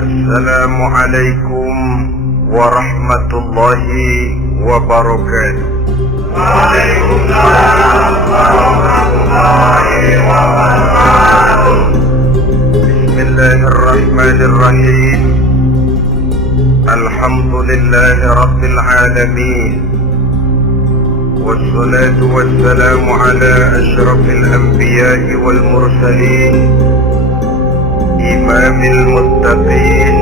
Assalamualaikum warahmatullahi wabarakatuh. Waalaikumsalam warahmatullahi wabarakatuh. Bismillahirrahmanirrahim. Alhamdulillahi rabbil alamin. Wassalatu wassalamu ala asyrafil anbiya'i wal mursalin, imamil muttaqin,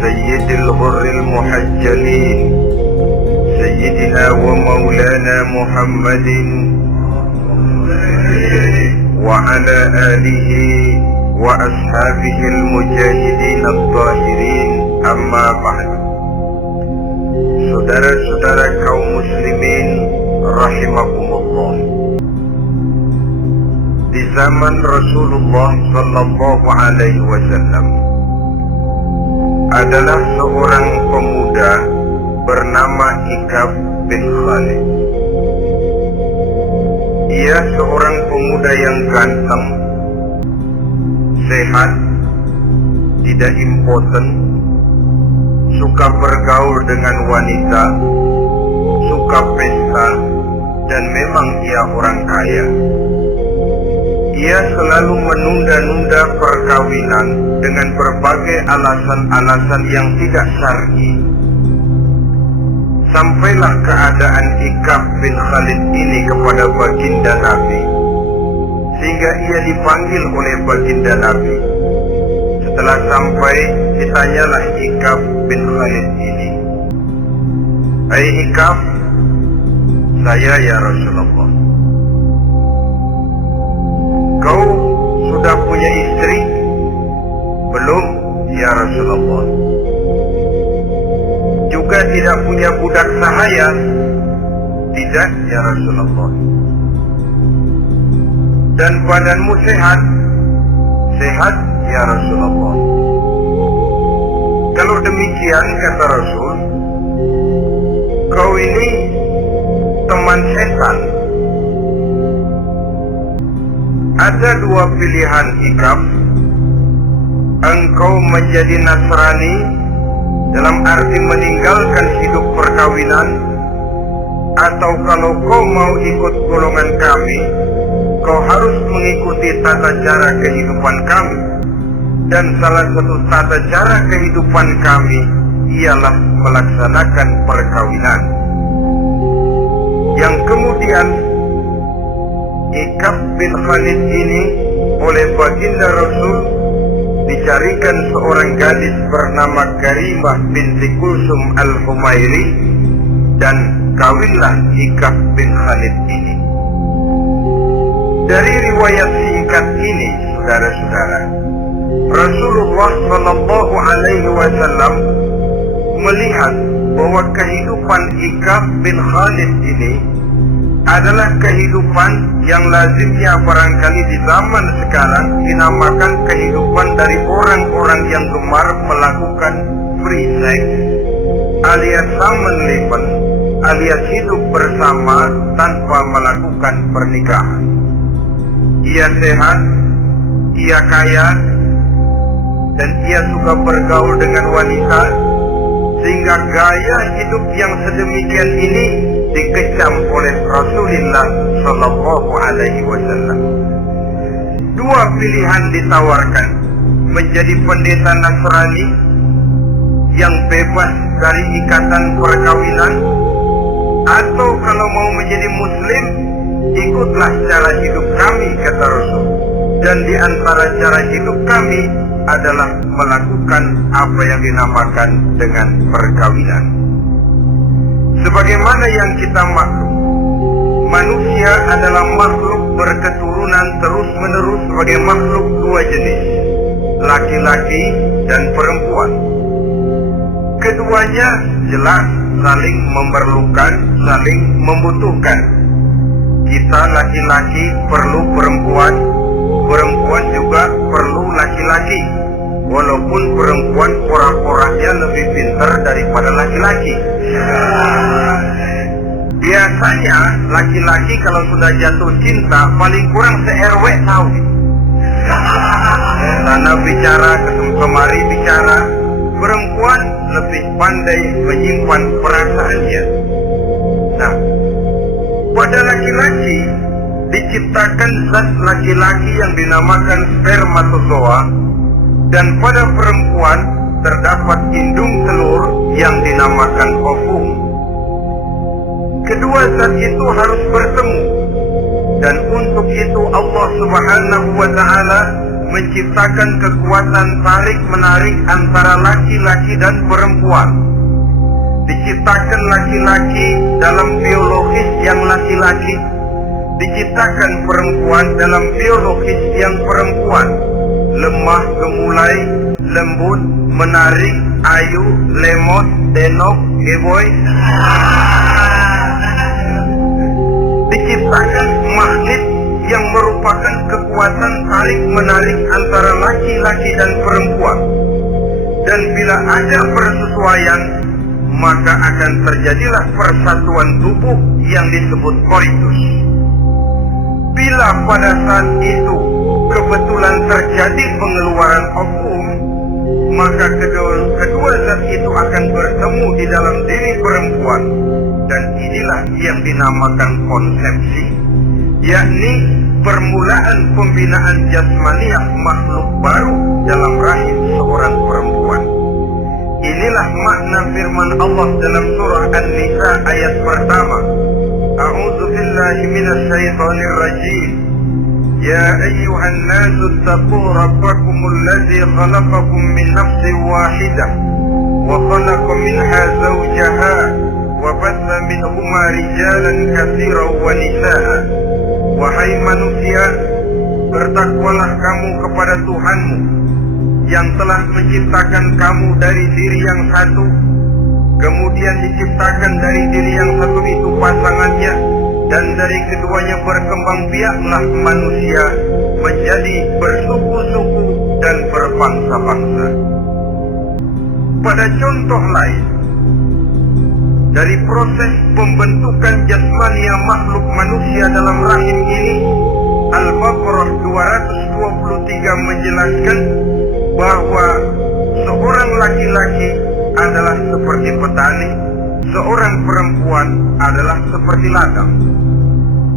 sayyidil ghurril muhajjalin, sayyidina wa maulana Muhammadin wa ala alihi wa ashabihil mujahidin at-tahirin, amma ba'd. Saudara-saudara kaum muslimin rahimakumullah, di zaman Rasulullah sallallahu alaihi wasallam adalah seorang pemuda bernama Ikab bin Khalid. Ia seorang pemuda yang ganteng, sehat, tidak impoten, suka bergaul dengan wanita, suka pesta, dan memang ia orang kaya. Ia selalu menunda-nunda perkawinan dengan berbagai alasan-alasan yang tidak syar'i. Sampailah keadaan Ikab bin Khalid ini kepada baginda Nabi, sehingga ia dipanggil oleh baginda Nabi. Setelah sampai, ditanyalah Ikab bin Khalid ini, "Hai Ikab, saya ya Rasulullah. Kau sudah punya istri?" "Belum ya Rasulullah." "Juga tidak punya budak sahaya?" "Tidak ya Rasulullah." "Dan badanmu sehat?" "Sehat ya Rasulullah." "Kalau demikian," kata Rasul, "kau ini teman setan. Ada dua pilihan Ikab. Engkau menjadi Nasrani, dalam arti meninggalkan hidup perkawinan, atau kalau kau mau ikut golongan kami, kau harus mengikuti tata cara kehidupan kami. Dan salah satu tata cara kehidupan kami ialah melaksanakan perkawinan." Yang kemudian Ikab bin Khalid ini oleh baginda Rasul dicarikan seorang gadis bernama Karimah binti Kulsum al-Humairi, dan kawinlah Ikab bin Khalid ini. Dari riwayat singkat ini, saudara-saudara, Rasulullah sallallahu alaihi wasallam melihat bahwa kehidupan Ikab bin Khalid ini adalah kehidupan yang lazimnya barangkali di zaman sekarang dinamakan kehidupan dari orang-orang yang gemar melakukan free sex, alias samenleben, alias hidup bersama tanpa melakukan pernikahan. Ia sehat, ia kaya, dan ia suka bergaul dengan wanita, sehingga gaya hidup yang sedemikian ini dikecam oleh Rasulullah sallallahu alaihi wasallam. Dua pilihan ditawarkan: menjadi pendeta Nasrani yang bebas dari ikatan perkawinan, atau kalau mau menjadi muslim, ikutlah cara hidup kami, kata Rasul. Dan di antara cara hidup kami adalah melakukan apa yang dinamakan dengan perkawinan. Sebagaimana yang kita maklum, manusia adalah makhluk berketurunan terus-menerus sebagai makhluk dua jenis, laki-laki dan perempuan. Keduanya jelas saling memerlukan, saling membutuhkan. Kita laki-laki perlu perempuan, perempuan juga perlu laki-laki. Walaupun perempuan pora-poranya lebih pintar daripada laki-laki. Biasanya laki-laki kalau sudah jatuh cinta paling kurang se-RW tahu. Sana bicara ke kemari bicara, perempuan lebih pandai menyimpan perasaannya. Nah, pada laki-laki diciptakan zat laki-laki yang dinamakan spermatozoa, dan pada perempuan terdapat indung telur yang dinamakan ovum. Kedua zat itu harus bertemu, dan untuk itu Allah Subhanahu wa Ta'ala menciptakan kekuatan tarik-menarik antara laki-laki dan perempuan. Diciptakan laki-laki dalam biologis yang laki-laki, diciptakan perempuan dalam biologis yang perempuan. Lemah gemulai, lembut, menarik, ayu, lemot, denok, geboy. Diciptakan magnet yang merupakan kekuatan tarik-menarik antara laki-laki dan perempuan. Dan bila ada persesuaian, maka akan terjadilah persatuan tubuh yang disebut koitus. Bila pada saat itu kebetulan terjadi pengeluaran ovum, maka kedua zat itu akan bertemu di dalam diri perempuan, dan inilah yang dinamakan konsepsi, yakni permulaan pembinaan jasmaniah makhluk baru dalam rahim seorang perempuan. Inilah makna firman Allah dalam surah An-Nisa ayat pertama. A'udzu billahi minasy syaithanir rajim. Ya ayyuhan nasu taqu rabbakumul ladzi khalaqakum min nafsin wahidah wa khalaqa minha zawjaha wa batha minhuma rijalan katsiran wa nisaa. Wahai manusia, bertakwalah kamu kepada Tuhanmu yang telah menciptakan kamu dari diri yang satu, kemudian diciptakan dari diri yang satu itu pasangannya, dan dari keduanya berkembang biaklah manusia menjadi bersuku-suku dan berbangsa-bangsa. Pada contoh lain, dari proses pembentukan jasmania makhluk manusia dalam rahim ini, Al-Baqarah 223 menjelaskan bahwa seorang laki-laki adalah seperti petani, seorang perempuan adalah seperti ladang.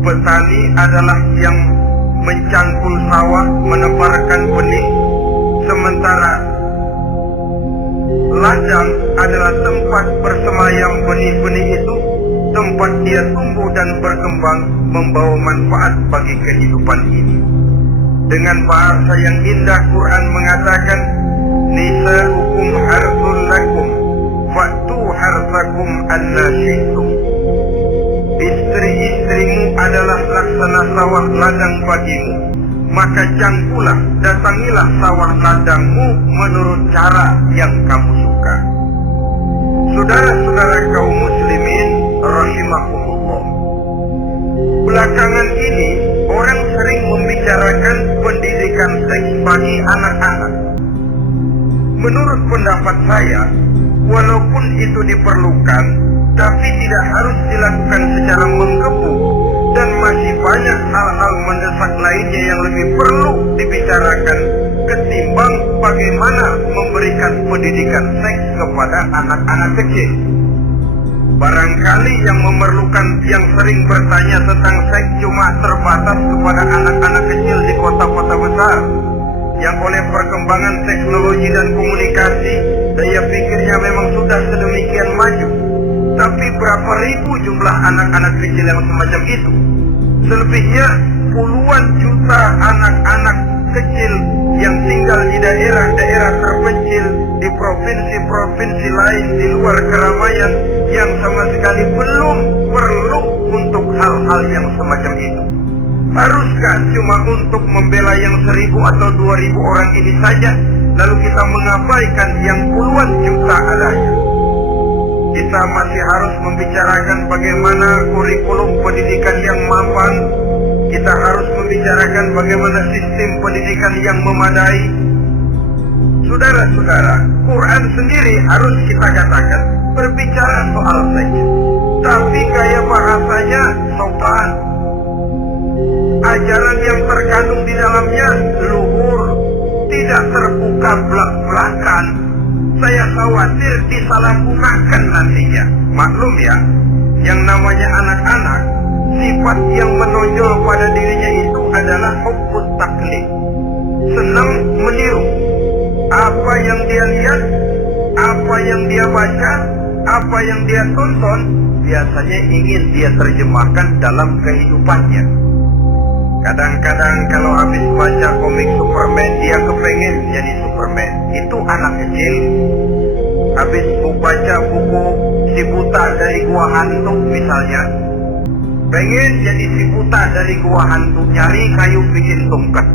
Petani adalah yang mencangkul sawah, menebarkan benih, sementara ladang adalah tempat bersemayam benih-benih itu, tempat dia tumbuh dan berkembang, membawa manfaat bagi kehidupan ini. Dengan bahasa yang indah, Quran mengatakan, nisa'ukum harthun lakum fa'tu harthakum anna syi'tum. Istri-istrimu adalah laksana sawah ladang bagimu, maka cangkulah, datangilah sawah ladangmu menurut cara yang kamu suka. Saudara-saudara kaum muslimin rahimakumullah, belakangan ini orang sering membicarakan pendidikan seks bagi anak-anak. Menurut pendapat saya, walaupun itu diperlukan, tapi tidak harus dilakukan secara menggebu, dan masih banyak hal-hal mendesak lainnya yang lebih perlu dibicarakan ketimbang bagaimana memberikan pendidikan seks kepada anak-anak kecil. Barangkali yang memerlukan, yang sering bertanya tentang seks cuma terbatas kepada anak-anak kecil di kota-kota besar, yang oleh perkembangan teknologi dan komunikasi, daya pikirnya memang sudah sedemikian maju. Tapi berapa ribu jumlah anak-anak kecil yang semacam itu? Selebihnya puluhan juta anak-anak kecil yang tinggal di daerah-daerah terpencil, di provinsi-provinsi lain di luar keramaian, yang sama sekali belum perlu untuk hal-hal yang semacam itu. Haruskah cuma untuk membela yang 1.000 atau 2.000 orang ini saja, lalu kita mengabaikan yang puluhan juta adanya? Kita masih harus membicarakan bagaimana kurikulum pendidikan yang mapan. Kita harus membicarakan bagaimana sistem pendidikan yang memadai. Saudara-saudara, Quran sendiri harus kita katakan berbicara soal seks, tapi gaya bahasanya sopan. Ajaran yang terkandung di dalamnya luhur, tidak terbuka belak-belakan, saya khawatir disalahgunakan nantinya. Maklum ya, yang namanya anak-anak, sifat yang menonjol pada dirinya itu adalah hubbut taklid, senang meniru. Apa yang dia lihat, apa yang dia baca, apa yang dia tonton, biasanya ingin dia terjemahkan dalam kehidupannya. Kadang-kadang kalau habis baca komik Superman, dia kepengen jadi Superman. Itu anak kecil. Habis baca buku Si Buta dari Gua Hantu misalnya, pengen jadi si buta dari gua hantu, nyari kayu bikin tongkat.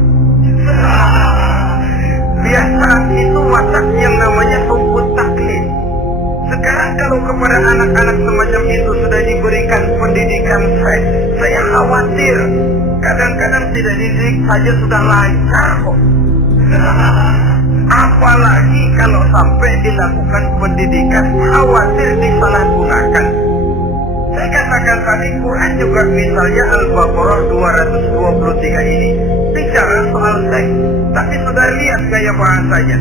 Biasa itu watak yang namanya hubbut taklid. Sekarang kalau kepada anak-anak semacam itu sudah diberikan pendidikan seks, saya khawatir kadang-kadang tidak dididik saja sudah lancar kok. Apalagi kalau sampai dilakukan pendidikan, khawatir disalahgunakan. Saya katakan tadi, Quran juga misalnya Al-Baqarah 223 ini bicara soal seks, tapi sudah lihat gaya bahasanya.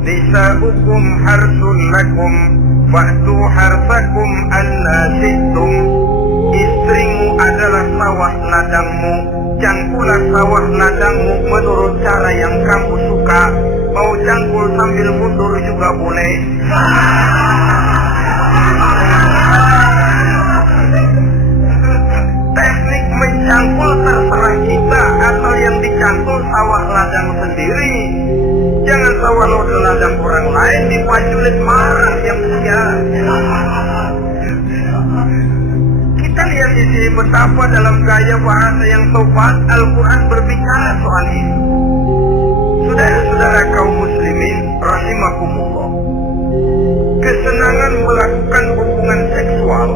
Nisa'ukum harsun lakum fa'tu harsakum anna syi'tum. Istrimu adalah sawah ladangmu, cangkulah sawah ladangmu menurut cara yang kamu suka. Mau cangkul sambil mundur juga boleh. Teknik mencangkul terserah kita, atau yang dicangkul sawah ladang sendiri. Jangan sawah ladang orang lain dipaculit marah yang punya. Kita lihat di sini betapa dalam gaya bahasa yang sopan Al-Quran berbicara soal ini. Saudara-saudara kaum muslimin rahimakumullah, kesenangan melakukan hubungan seksual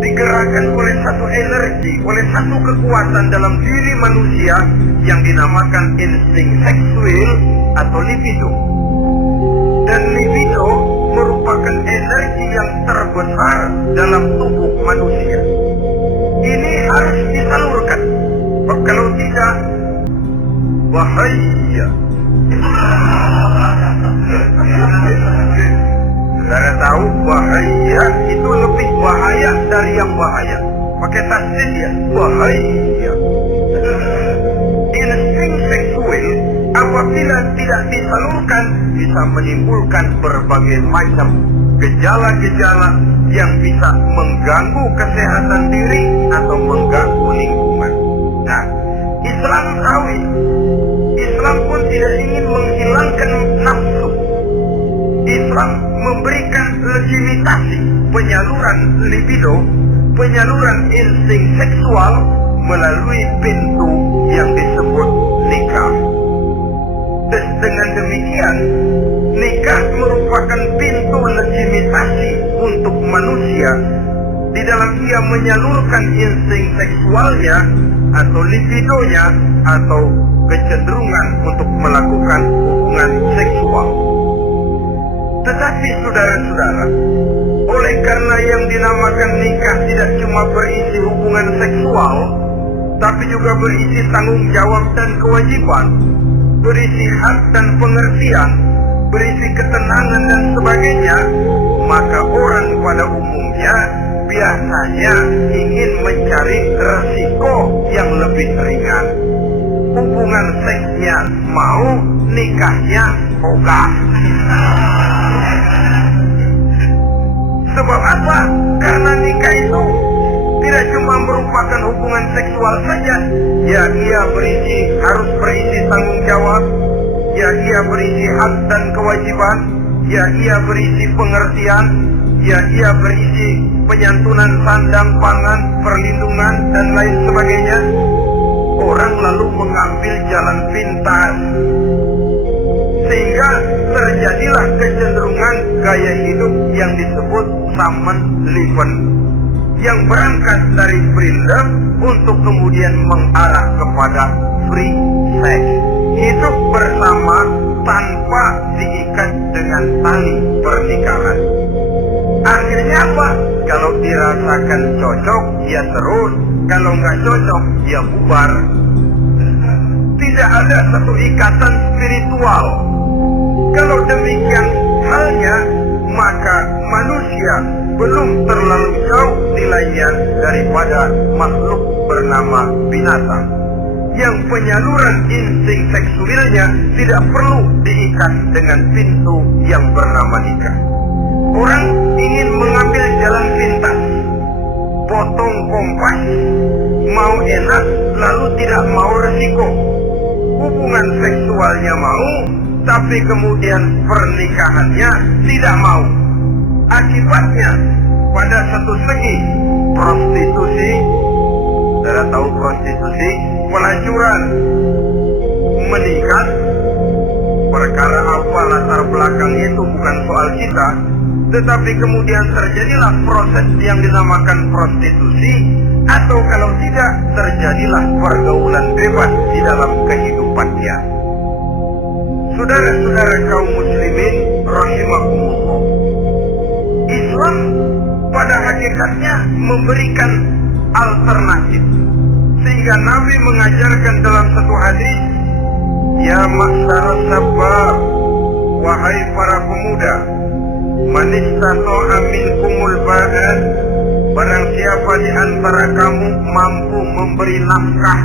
digerakkan oleh satu energi, oleh satu kekuatan dalam diri manusia yang dinamakan insting seksual atau libido. Dan libido merupakan energi yang terbesar dalam tubuh manusia. Ini harus disalurkan. Kalau tidak, bahaya. Saudara tahu bahaya itu lebih bahaya dari yang bahaya. Pakai tasdid ya, bahaya. Insting seksual apabila tidak disalurkan bisa menimbulkan berbagai macam gejala-gejala yang bisa mengganggu kesehatan diri atau mengganggu lingkungan. Nah, Islam tahu itu. Islam pun tidak ingin menghilangkan nafsu. Islam memberikan legitimasi penyaluran libido, penyaluran insting seksual melalui pintu yang disebut nikah. Dan dengan demikian, nikah merupakan pintu legitimasi untuk manusia di dalam ia menyalurkan insting seksualnya atau libidonya atau kecenderungan untuk melakukan hubungan seksual. Tetapi saudara-saudara, oleh karena yang dinamakan nikah tidak cuma berisi hubungan seksual, tapi juga berisi tanggung jawab dan kewajiban, berisi hak dan pengertian, berisi ketenangan dan sebagainya, maka orang pada umumnya biasanya ingin mencari resiko yang lebih ringan. Hubungan seksnya mau, nikahnya ogah. Sebab apa? Karena nikah itu tidak cuma merupakan hubungan seksual saja. Ya, ia harus berisi tanggung jawab. Ya, ia berisi hak dan kewajiban. Ya, ia berisi pengertian. Ya, ia berisi penyantunan sandang pangan, perlindungan, dan lain sebagainya. Orang lalu mengambil jalan pintas, sehingga terjadilah kecenderungan gaya hidup yang disebut Samen Leven, yang berangkat dari freedom untuk kemudian mengarah kepada free sex, hidup bersama tanpa diikat dengan tali pernikahan. Akhirnya apa? Kalau dirasakan cocok, ya terus. Kalau nggak cocok, ya bubar. Tidak tidak ada satu ikatan spiritual. Kalau demikian halnya, maka manusia belum terlalu jauh nilainya daripada makhluk bernama binatang, yang penyaluran insting seksualnya tidak perlu diikat dengan pintu yang bernama nikah. Orang ingin mengambil jalan pintas, potong kompas, mau enak lalu tidak mau resiko. Hubungan seksualnya mau, tapi kemudian pernikahannya tidak mau. Akibatnya pada satu segi prostitusi, saudara tahu prostitusi, pelacuran, meningkat. Perkara apa latar belakangnya itu bukan soal kita, tetapi kemudian terjadilah proses yang dinamakan prostitusi, atau kalau tidak terjadilah pergaulan bebas di dalam kehidupannya. Saudara-saudara kaum muslimin rahimakumullah, Islam pada hakikatnya memberikan alternatif, sehingga Nabi mengajarkan dalam satu hadis, ya ma'syarus sabab, wahai para pemuda, man istata'a minkumul ba'at, barang siapa di antara kamu mampu memberi nafkah.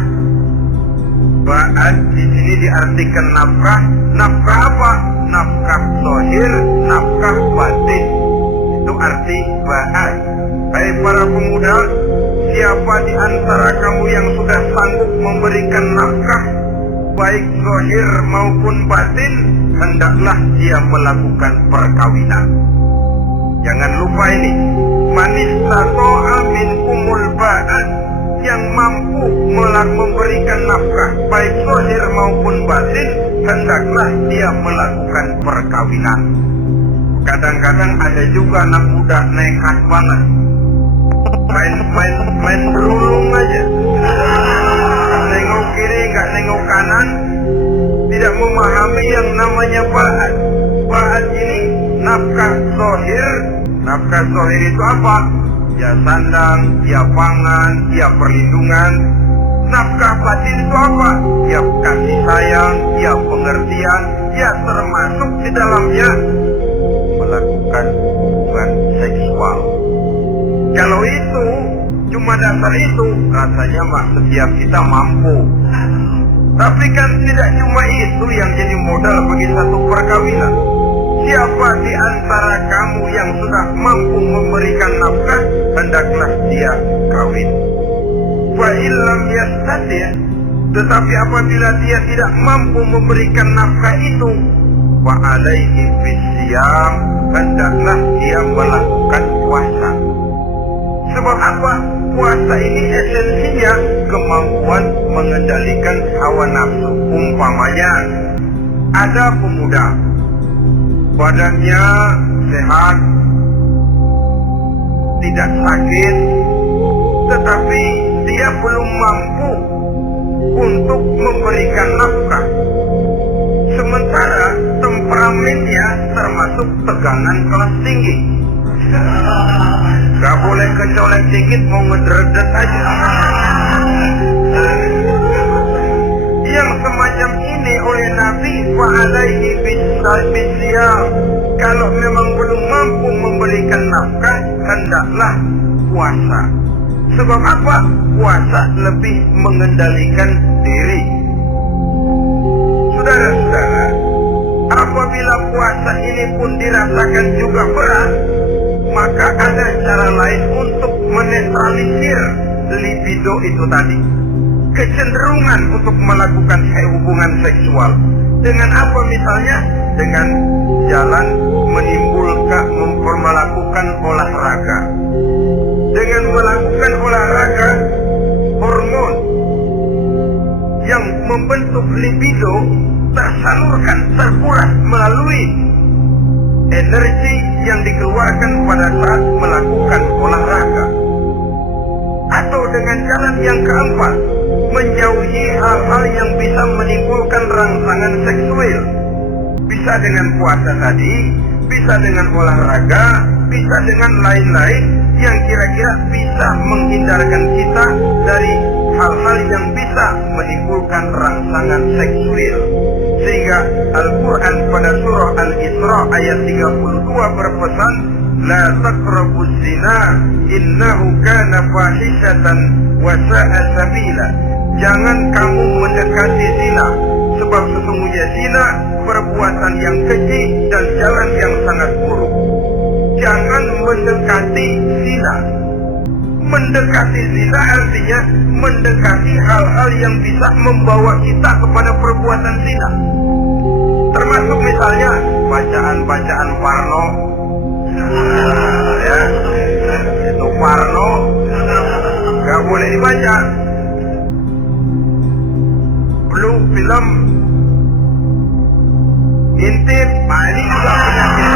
Ba'at di sini diartikan nafkah. Nafkah apa? Nafkah zahir, nafkah batin. Itu arti ba'at. Hai para pemuda, siapa di antara kamu yang sudah sanggup memberikan nafkah, baik zahir maupun batin, hendaklah dia melakukan perkawinan. Jangan lupa ini, manis tato'a minkumul ba'at, yang mampu memberikan nafkah baik zahir maupun batin, hendaklah dia melakukan perkawinan. Kadang-kadang ada juga anak muda nekat banget, main berulung aja, nggak nengok kiri, nggak nengok kanan, tidak memahami yang namanya ba'at. Ba'at ini nafkah zahir. Nafkah zahir itu apa? Ya sandang, ya pangan, ya perlindungan. Nafkah batin itu apa? Ya kasih sayang, ya pengertian, ya termasuk di dalamnya melakukan hubungan seksual. Kalau itu cuma dasar itu, rasanya mah setiap kita mampu. Tapi kan tidak cuma itu yang jadi modal bagi satu perkawinan. Siapa di antara kamu yang sudah mampu memberikan nafkah, hendaklah dia kawin. Fa illam yastati', tetapi apabila dia tidak mampu memberikan nafkah itu, fa alaihi bisyam, hendaklah dia melakukan puasa. Sebab apa? Puasa ini esensinya kemampuan mengendalikan hawa nafsu. Umpamanya ada pemuda, badannya sehat, tidak sakit, tetapi dia belum mampu untuk memberikan nafkah. Sementara temperamennya termasuk tegangan kelas tinggi. Gak boleh kecolek dikit mau ngedredet aja. Yang semacam ini oleh Nabi fa'alaihi bisyam, kalau memang belum mampu memberikan nafkah, hendaklah puasa. Sebab apa? Puasa lebih mengendalikan diri. Saudara-saudara, apabila puasa ini pun dirasakan juga berat, maka ada cara lain untuk menetralisir libido itu tadi, kecenderungan untuk melakukan hubungan seksual. Dengan apa misalnya? Dengan jalan melakukan olahraga. Dengan melakukan olahraga, hormon yang membentuk libido tersalurkan, terkuras melalui energi yang dikeluarkan pada saat melakukan olahraga. Atau dengan jalan yang keempat, menjauhi hal-hal yang bisa menimbulkan rangsangan seksual. Bisa dengan puasa tadi, bisa dengan olahraga, bisa dengan lain-lain yang kira-kira bisa menghindarkan kita dari hal-hal yang bisa bisa menimbulkan rangsangan seksual. Sehingga Al-Quran pada surah Al-Isra ayat 32 berpesan, La taqrabuz zina innahu kana fahishatan wa sa'a sabila. Jangan kamu mendekati zina, sebab sesungguhnya zina perbuatan yang keji dan jalan yang sangat buruk. Jangan mendekati zina. Mendekati zina artinya mendekati hal-hal yang bisa membawa kita kepada perbuatan zina. Termasuk misalnya bacaan-bacaan porno. Ya, itu porno gak boleh dibaca. Belum film intip, ini juga penyakit.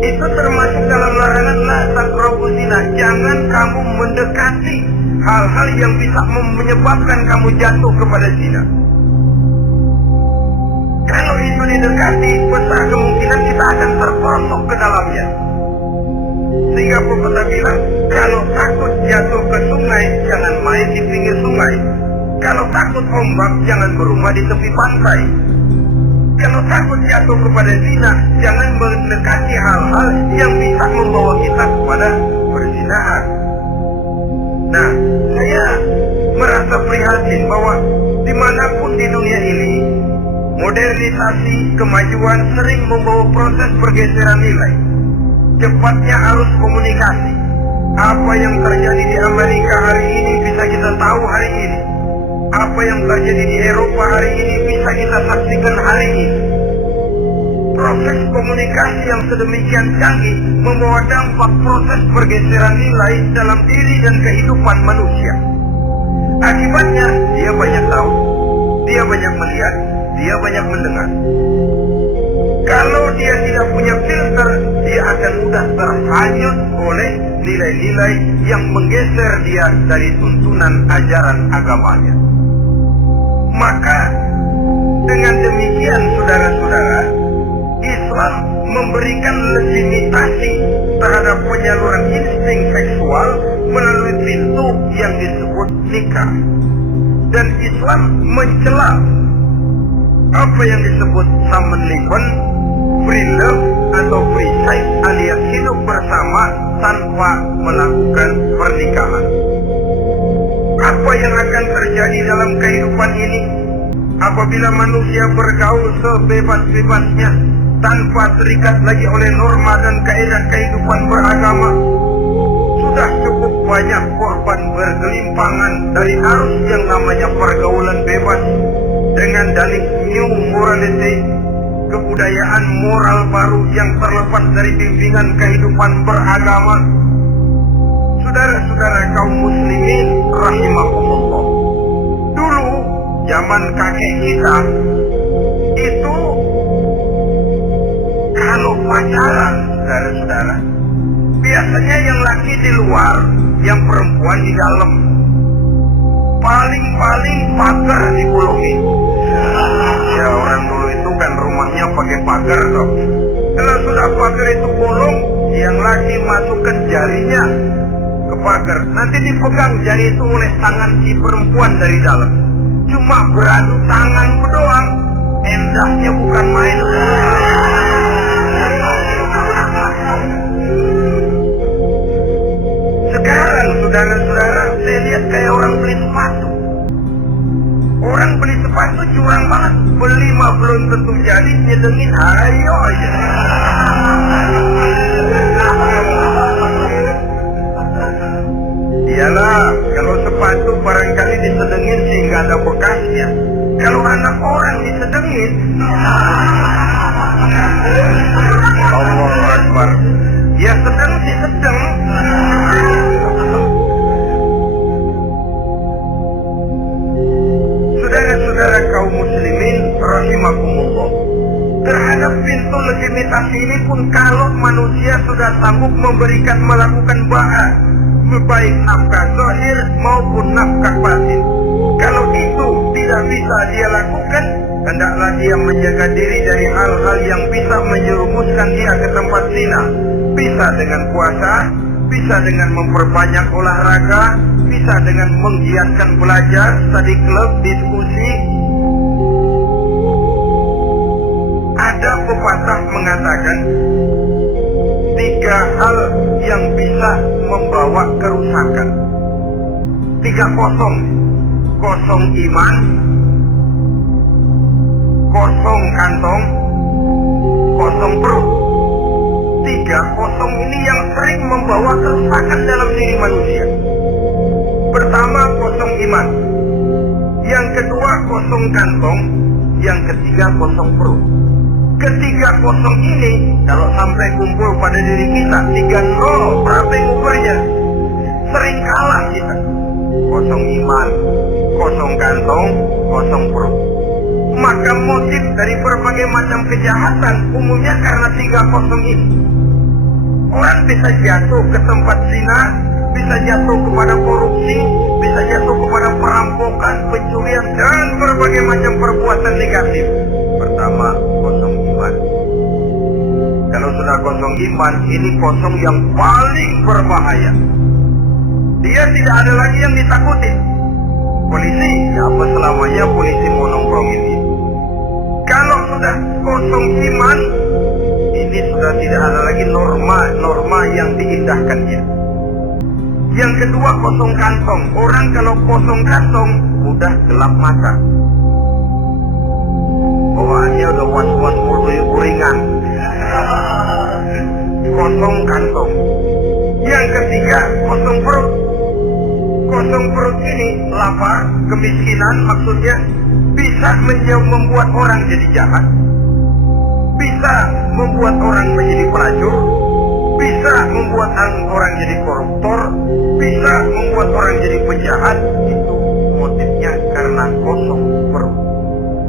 Itu termasuk dalam larangan la taqrabuz zina. Jangan kamu mendekati hal-hal yang bisa menyebabkan kamu jatuh kepada zina. Kalau itu didekati, besar kemungkinan kita akan terperosok ke dalamnya. Sehingga pepatah bilang, kalau takut jatuh ke sungai, jangan main di pinggir sungai. Kalau takut ombak, jangan berumah di tepi pantai. Kalau takut jatuh kepada zina, jangan mendekati hal-hal yang bisa membawa kita kepada perzinahan. Nah, saya merasa prihatin bahwa dimanapun di dunia ini, modernisasi, kemajuan sering membawa proses pergeseran nilai. Cepatnya arus komunikasi. Apa yang terjadi di Amerika hari ini bisa kita tahu hari ini. Apa yang terjadi di Eropa hari ini bisa kita saksikan hari ini. Proses komunikasi yang sedemikian canggih membawa dampak proses pergeseran nilai dalam diri dan kehidupan manusia. Akibatnya, dia banyak tahu, dia banyak melihat, dia banyak mendengar. Kalau dia tidak punya filter, dia akan mudah terhanyut oleh nilai-nilai yang menggeser dia dari tuntunan ajaran agamanya. Maka dengan demikian saudara-saudara, Islam memberikan legitimasi terhadap penyaluran insting seksual melalui pintu yang disebut nikah. Dan Islam mencela apa yang disebut samenleben, free love atau free sex alias hidup bersama tanpa melakukan pernikahan. Apa yang akan terjadi dalam kehidupan ini apabila manusia bergaul sebebas-bebasnya tanpa terikat lagi oleh norma dan kaidah kehidupan beragama? Sudah cukup banyak korban bergelimpangan dari arus yang namanya pergaulan bebas dengan dalih new morality, kebudayaan moral baru yang terlepas dari bimbingan kehidupan beragama. Saudara-saudara kaum muslimin rahimakumullah, dulu zaman kakek kita itu kalau pacaran, saudara-saudara, biasanya yang laki di luar, yang perempuan di dalam. Paling-paling pagar dibolongin. Ya, orang dulu itu kan rumahnya pakai pagar toh. Kalau sudah pagar itu bolong, yang laki masukkan jarinya ke pagar. Nanti dipegang jari itu oleh tangan si perempuan dari dalam. Cuma beradu tangan doang. Endahnya bukan main. Sekarang saudara-saudara, saya lihat kayak orang beli sepatu. Orang beli sepatu curang banget. Beli mah belum tentu jadi, nyedengin ayo aja. Iyalah, kalau sepatu barangkali disedengin sehingga ada bekasnya. Kalau anak orang disedengin, Allahu Akbar. Ya sedang sih sedang. Saudara-saudara kaum muslimin rahimakumullah, terhadap pintu legitimasi ini pun kalau manusia sudah sanggup melakukan ba'ah, baik nafkah zahir maupun nafkah batin, kalau itu tidak bisa dia lakukan, hendaklah dia menjaga diri dari hal-hal yang bisa menjerumuskan dia ke tempat zina. Bisa dengan puasa, bisa dengan memperbanyak olahraga, bisa dengan menggiatkan belajar, study club, diskusi. Ada pepatah mengatakan 3 hal yang bisa membawa kerusakan. 3 kosong. Kosong iman, kosong kantong, kosong perut. 3 kosong ini yang sering membawa kerusakan dalam diri manusia. Pertama, kosong iman. Yang kedua, kosong kantong. Yang ketiga, kosong perut. Ketiga kosong ini kalau sampai kumpul pada diri kita 3-0, berapa yang ukurnya? Sering kalah kita. Kosong iman, kosong kantong, kosong perut. Maka motif dari berbagai macam kejahatan umumnya karena 3 kosong ini. Orang bisa jatuh ke tempat zina, bisa jatuh kepada korupsi, bisa jatuh kepada perampokan, pencurian, dan berbagai macam perbuatan negatif. Pertama, kosong iman. Kalau sudah kosong iman, ini kosong yang paling berbahaya. Dia tidak ada lagi yang ditakuti. Polisi, apa selamanya polisi mau nongkrongin ini. Kalau sudah kosong iman, ini sudah tidak ada lagi norma yang diindahkannya. Yang kedua, kosong kantong. Orang kalau kosong kantong, mudah gelap mata. Bawaannya udah was-was uringan. Kosong kantong. Yang ketiga, kosong perut. Kosong perut ini lapar, kemiskinan maksudnya, bisa membuat orang jadi jahat, bisa membuat orang menjadi pelacur, bisa membuat orang jadi koruptor, bisa membuat orang jadi penjahat. Itu motifnya karena kosong perut.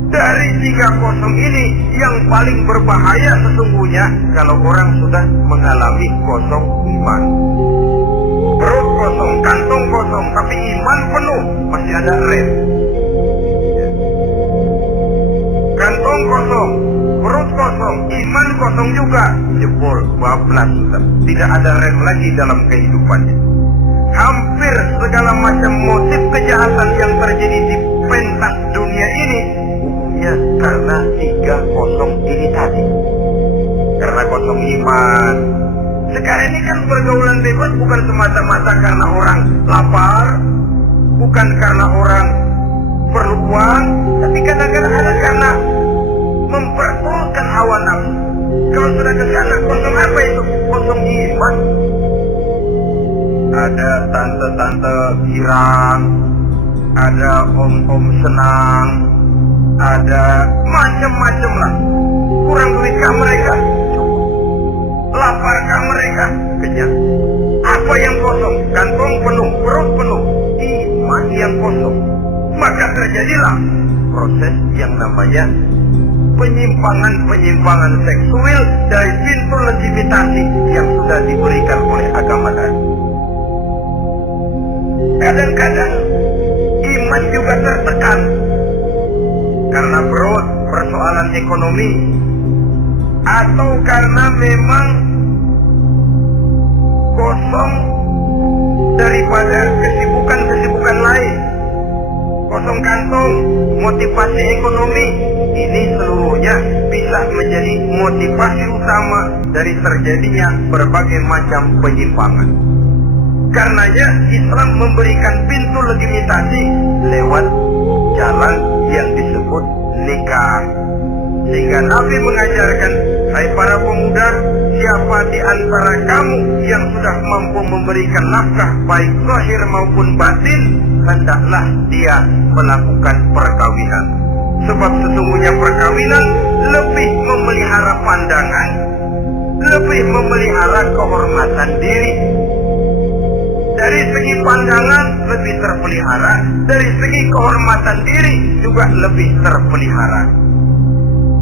Dari 3 kosong ini yang paling berbahaya sesungguhnya kalau orang sudah mengalami kosong iman. Perut kosong, kantong kosong, tapi iman penuh, masih ada rem. Kantong kosong, perut kosong, iman kosong juga, jebol, bablas sudah. Tidak ada rem lagi dalam kehidupannya. Hampir segala macam motif kejahatan yang terjadi di pentas dunia ini umumnya karena 3 kosong ini tadi. Karena kosong iman. Sekarang ini kan pergaulan bebas bukan semata-mata karena orang lapar, bukan karena orang perlu uang, tapi kadang-kadang ada karena memperturutkan hawa nafsu. Kalau sudah ke sana, kosong apa itu? Kosong iman. Ada tante-tante girang, ada om-om senang, ada macam-macam lah. Kurang duitkah mereka? Laparkah mereka? Kenyang. Apa yang kosong? Kantong penuh, perut penuh, iman yang kosong. Maka terjadilah proses yang namanya penyimpangan seksual dari pintu legitimasi yang sudah diberikan oleh agama tadi. Kadang-kadang iman juga tertekan karena perut, persoalan ekonomi, atau karena memang kosong daripada kesibukan lain. Kosong kantong, motivasi ekonomi, ini seluruhnya bisa menjadi motivasi utama dari terjadinya berbagai macam penyimpangan. Karenanya Islam memberikan pintu legitimasi lewat jalan yang disebut nikah. Sehingga Nabi mengajarkan, hai para pemuda, siapa di antara kamu yang sudah mampu memberikan nafkah baik zahir maupun batin, hendaklah dia melakukan perkawinan. Sebab sesungguhnya perkawinan lebih memelihara pandangan, lebih memelihara kehormatan diri. Dari segi pandangan lebih terpelihara, dari segi kehormatan diri juga lebih terpelihara.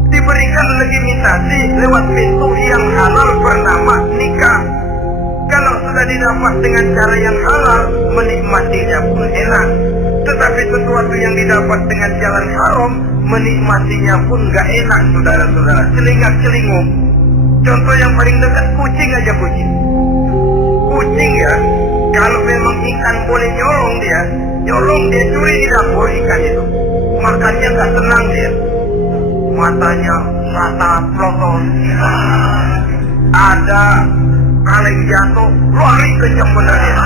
Diberikan legitimasi lewat pintu yang halal bernama nikah. Kalau sudah didapat dengan cara yang halal, menikmatinya pun enak. Tetapi sesuatu yang didapat dengan jalan haram, menikmatinya pun gak enak, saudara-saudara. Celingak-celinguk. Contoh yang paling dekat, kucing aja kucing. Kucing ya, kalau memang ikan boleh nyolong dia curi di dapur ikan itu. Makannya nggak tenang dia. Matanya rata plotos. Ada kaleng jatuh, lari kencang benar dia.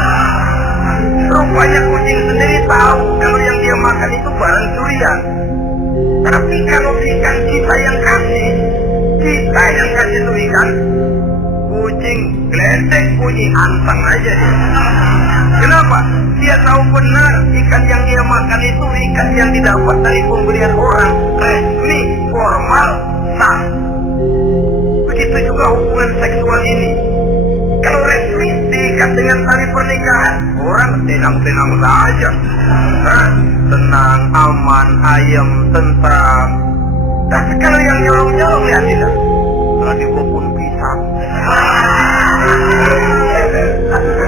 Rupanya kucing sendiri tahu kalau yang dia makan itu barang curian. Tapi kalau ikan kita yang kasih itu ikan, kucing gledek bunyi anteng aja dia. Kenapa? Dia tahu benar ikan yang dia makan itu ikan yang didapat dari pemberian orang, resmi, formal, sah. Begitu juga hubungan seksual ini. Kalau resmi diikat dengan tali pernikahan, orang tenang-tenang saja. Tenang, aman, ayem, tentram. Tapi kalau yang nyolong-nyolong lihat tidak, telah dibopon pisang.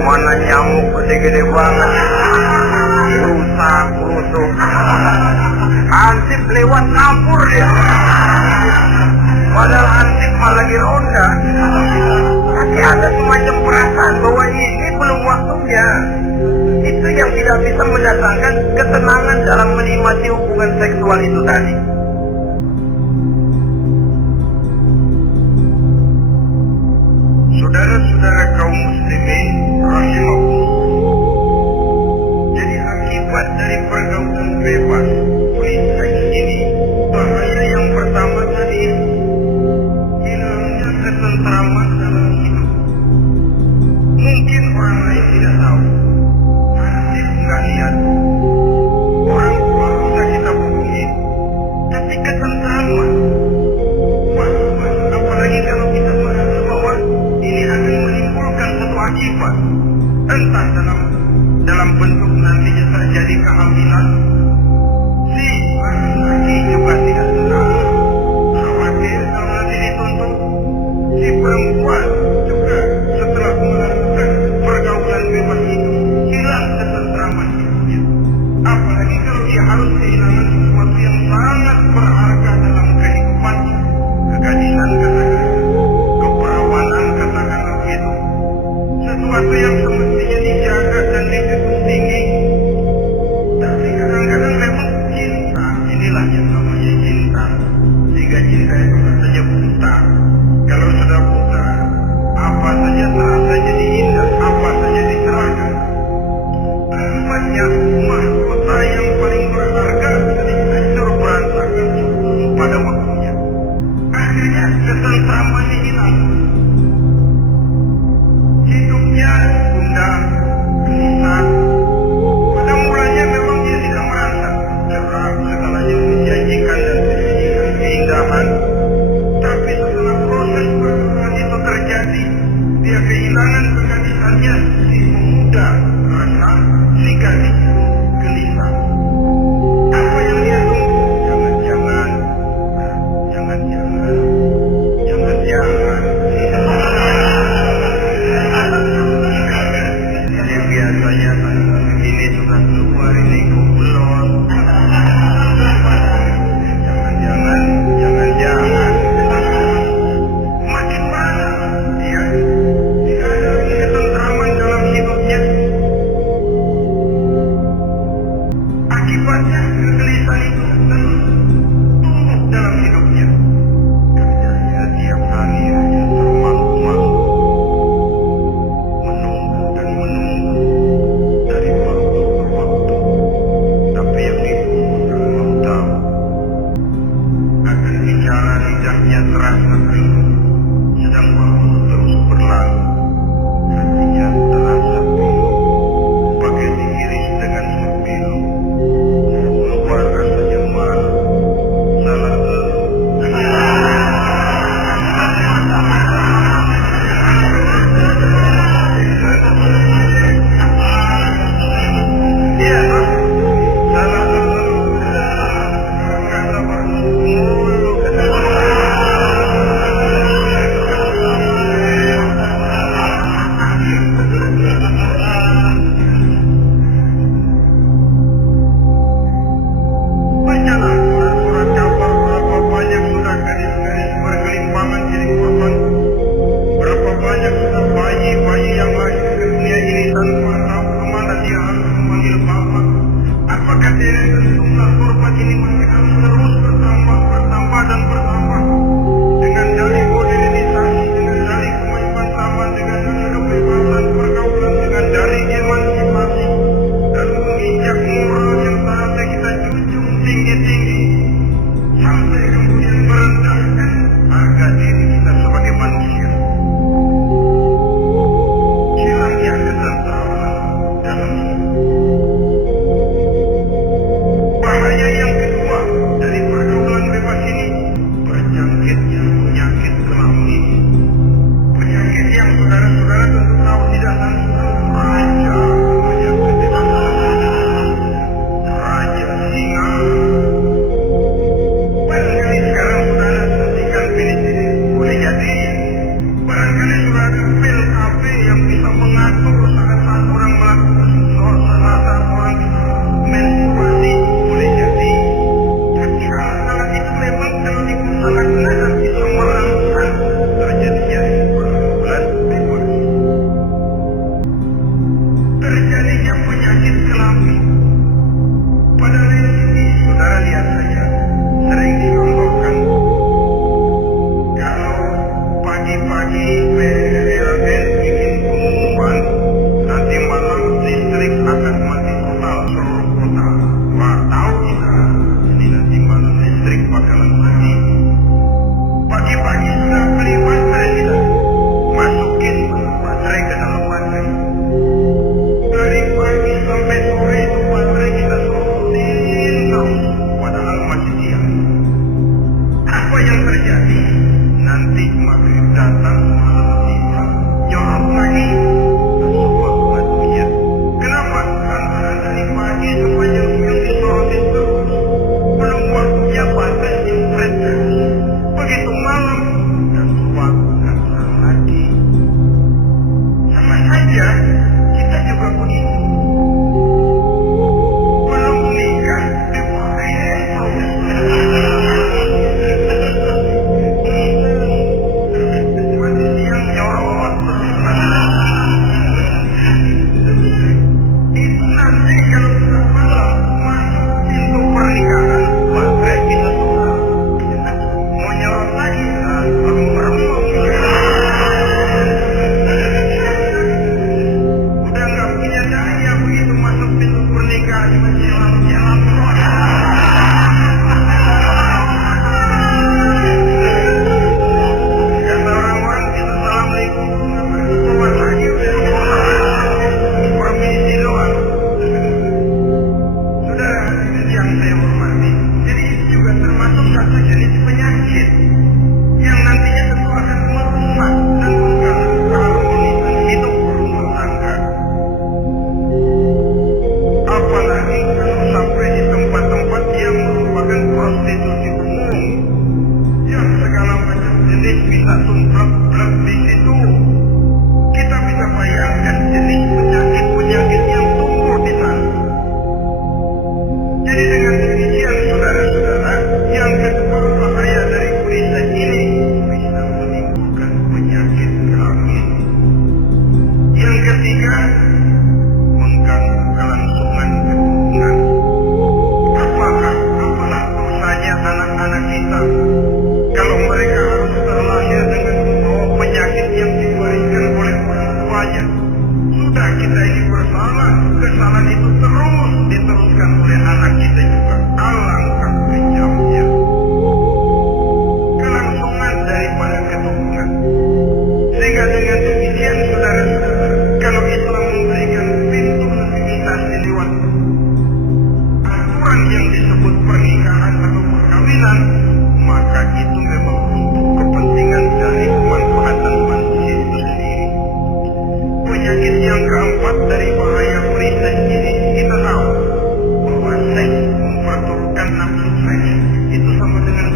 Mana nyamuk gede-gede banget, rusak, rusuk. Ansip lewat campur dia. Padahal ansip malah lagi ronda. Tapi ada semacam perasaan bahwa ini belum waktunya. Itu yang tidak bisa mendatangkan ketenangan dalam menikmati hubungan seksual itu tadi. Saudara-saudara kaum muslimin rahimakumullah. Jadi akibat dari pergaulan bebas free sex ini, bahaya yang pertama tadi hilangnya ketentraman dalam hidup. Mungkin orang lain tidak tahu, nasib nggak lihat, orang tua bisa kita hubungi, tapi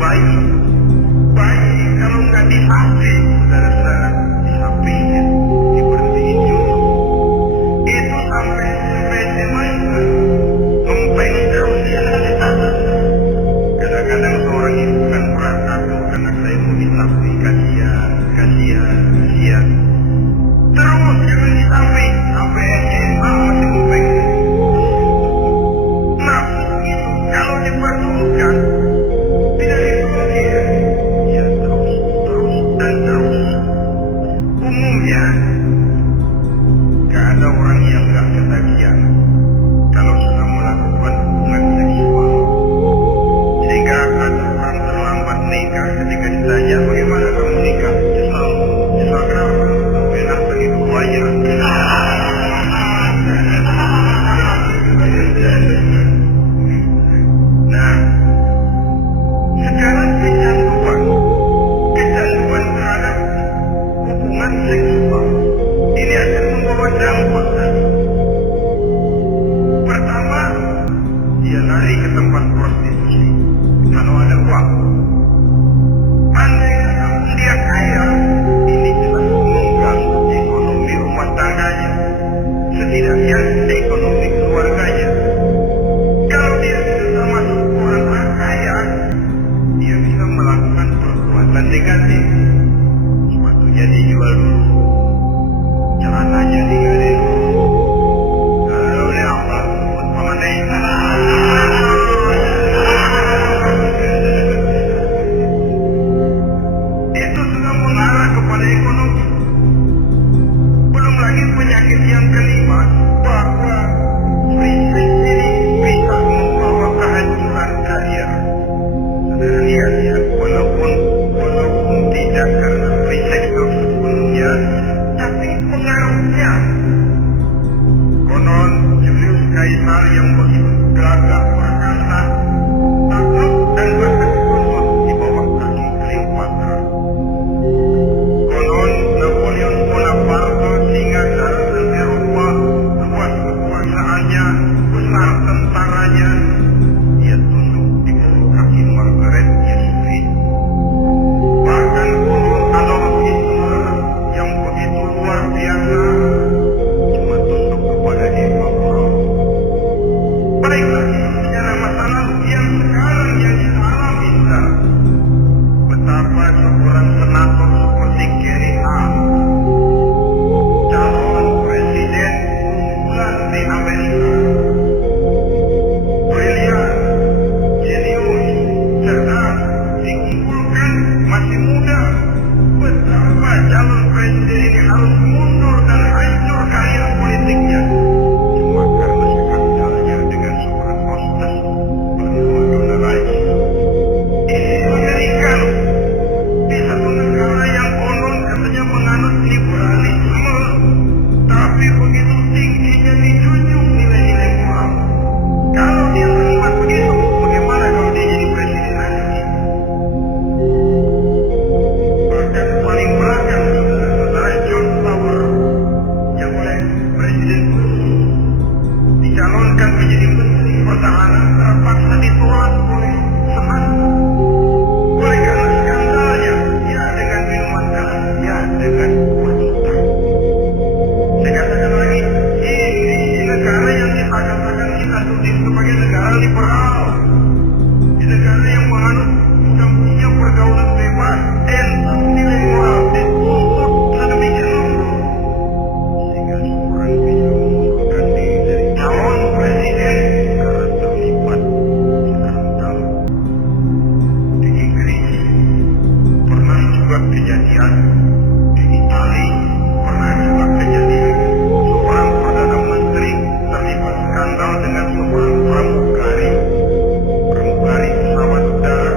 bayi. Bayi kalau nggak disapi, saudara-saudara, disapinya, diberhentiin dulu. Itu sampai SMA ngempeng terus ya. Kadang-kadang seorang ibu kan merasa, anak saya mau disapi, kasihan. Terus jangan disapi sampai SMA masih ngempeng. Nafsu itu kalau diperlukan tidak dikeluarkan, ya terus dan terus. Umumnya gak ada orang yang gak ketagihan kalau sudah melakukan hubungan seksual, sehingga ada orang terlambat nikah. Ketika ditanya bagaimana kamu nikah, nyesal kenapa? Enak begitu aja. Nah, sekarang kecanduan terhadap hubungan seksual ini akan membawa dampak. Pertama, dia lari ke tempat prostitusi kalau ada uang. Andai kata dia kaya, ini jelas mengganggu ekonomi rumah tangganya, setidaknya ekonomi keluarganya. Kalau dia sudah termasuk orang kaya, dia bisa melakukan perbuatan negatif. Sepatunya dijual dulu, celananya digali dulu. Kalau dia amat buat pemenang, itu sudah mengarah kepada ekonomi. Belum lagi penyakit yang kelima, bahwa free sex ini bisa membawa kehancuran karier. Saudara lihat, walaupun tidak karena free sex itu sepenuhnya, tapi pengaruhnya. Konon Julius Caesar yang begitu gagah perkasa, takluk dan bahkan kusut di bawah kaki Cleopatra. Konon Napoleon Bonaparte, singa daratan Eropa, luas kekuasaannya, besar tentaranya, dia tunduk di bawah kaki Margaret Yesufit. Bahkan konon Adolf Hitler yang begitu luar biasa cuma tunduk kepada Eva Braun. Baiklah, sejarah masa lalu yang sekarang yang kita alami sekarang. Betapa seorang senator seperti Gary Hart, calon presiden unggulan di Amerika, brilian, jenius, cerdas, diunggulkan, masih muda. Betapa calon presiden ini harus mundur dan hancur karir politiknya cuma karena skandalnya dengan seorang hostess bernama Donna Rice. Ini Amerika loh, di satu negara yang konon katanya menganut liberalisme, tapi begitu tingginya dijunjung nilai-nilai moral. Kalau dia terlibat begitu, bagaimana kalau dia jadi presiden lagi? Bahkan paling belakang saudara John Tower yang oleh Presiden Bush dicalonkan menjadi menteri pertahanan, terpaksa ditolak oleh Senat. Oleh karena skandalnya, ya dengan minuman keras, ya dengan wanita. Saya katakan lagi, ini negara yang dikatakan kita tulis sebagai negara liberal, di negara yang menganut undang punya pergaulan bebas dan nilai moral dituntut sedemikian rupa, sehingga seorang bisa mengundurkan diri dari calon presiden karena terlibat skandal. Di Inggris pernah juga kejadian, di Italia pernah juga kejadian, seorang perdana menteri terlibat skandal dengan seorang pramugari pesawat udara,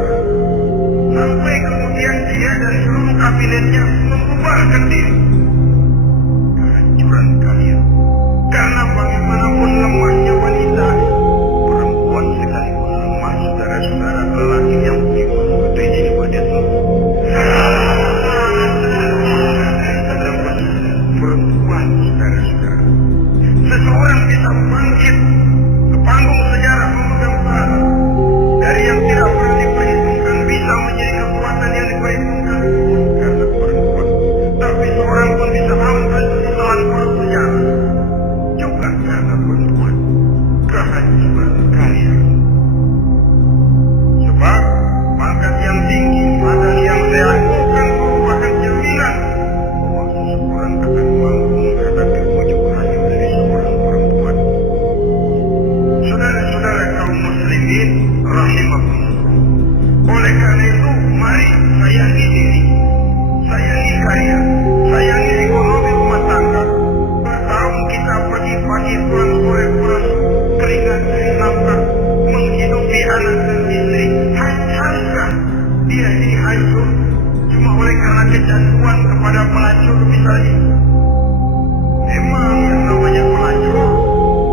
sampai kemudian dia dan seluruh kabinetnya membubarkan diri. Kehancuran kalian, karena bagaimanapun lemahnya wanita, perempuan sekalipun lemah, saudara-saudara, lelaki yang begitu gede jadi badan perempuan, saudara-saudara. Seseorang bisa bangkit ke panggung sejarah memegang peran dari yang tidak pernah diperhitungkan, bisa kecanduan kepada pelacur misalnya. Memang yang namanya pelacur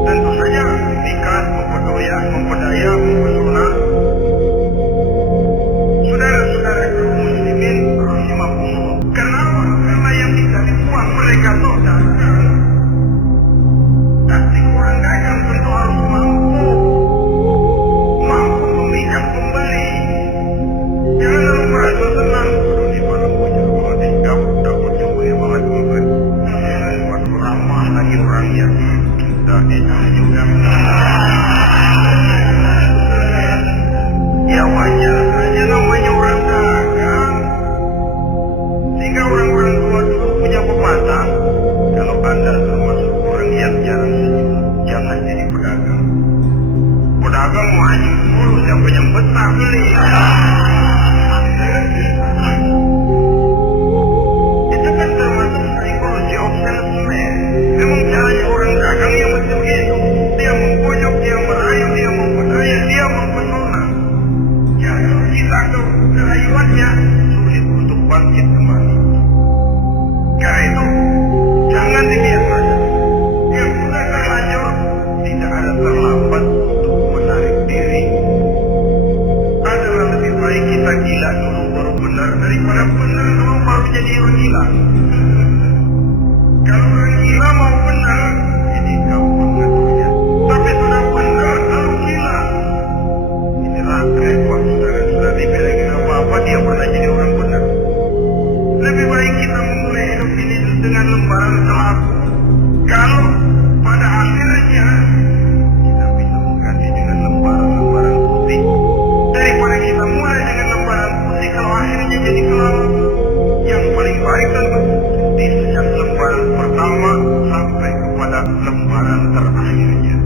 tentu saja memikat, memperdaya, mempesona. Saudara-saudara kaum muslimin rahimakumullah. Kenapa? Karena yang dicari uang mereka tuh dagang. Tapi orang dagang tentu harus mampu memikat pembeli. Jangan lalu merasa senang. Di malam bocor banget, dapat jumlah banget banget. Ramah lagi orangnya. Sudah enak juga. Ya wajar saja namanya orang dagang. Sehingga orang-orang tua dulu punya pepatah, kalau Anda termasuk orang yang jarang senyum, jangan jadi pedagang. Pedagang maju dulu, siapa yang betah beli. Itu kan termasuk psikologi of salesman. Memang caranya orang dagang yang macam itu. Dia membujuk, dia merayu, dia memperdaya, dia mempesona. Ya, kita tuh kerayuannya sulit untuk bangkit kembali. Karena itu, jangan dibiarkan. Yang sudah terlanjur, tidak ada terlambat untuk menarik diri. Adalah lebih baik kita gila dulu baru benar, daripada benar dulu baru jadi orang gila. Kalau orang gila mau benar, ini gampang ngaturnya. Tapi sudah benar, lalu gila. Inilah repot saudara-saudara, dibilangin apa-apa dia pernah jadi orang benar. Lebih baik kita memulai hidup ini dengan lembaran kelabu. Kalau pada akhirnya kita bisa mengganti dengan lembaran-lembaran putih, daripada kita mulai dengan lembaran putih kalau akhirnya jadi kelabu. Yang paling baik tentu di sejak lembaran pertama sampai kepada lembaran terakhirnya.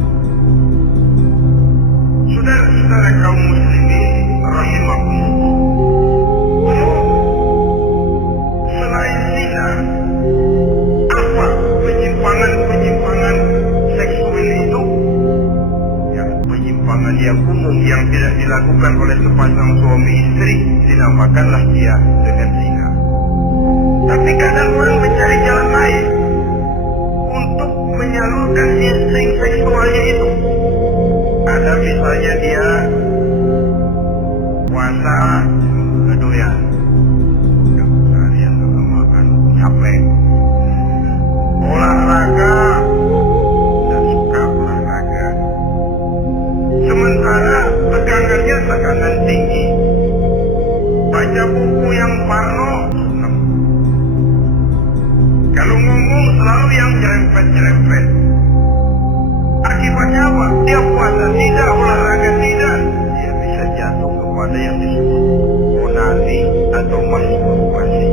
Saudara-saudara kaum muslimin rahimakumullah. Selain zina, apa penyimpangan seksual itu? Ya, penyimpangan yang umum yang tidak dilakukan oleh sepasang suami istri dinamakanlah dia dengan zina. Tapi kadang orang mencari jalan lain untuk menyalurkan insting seksualnya itu. Ada misalnya dia puasa kedoyan, udah seharian nggak makan, capek. Olahraga, dan suka olahraga. Sementara tegangannya tegangan tinggi. Baca buku yang parno, senang. Kalau ngomong selalu yang jerempet-jerempet. Akibatnya apa? Dia puasa tidak, olahraga tidak. Dia bisa jatuh kepada yang disebut onani atau masturbasi.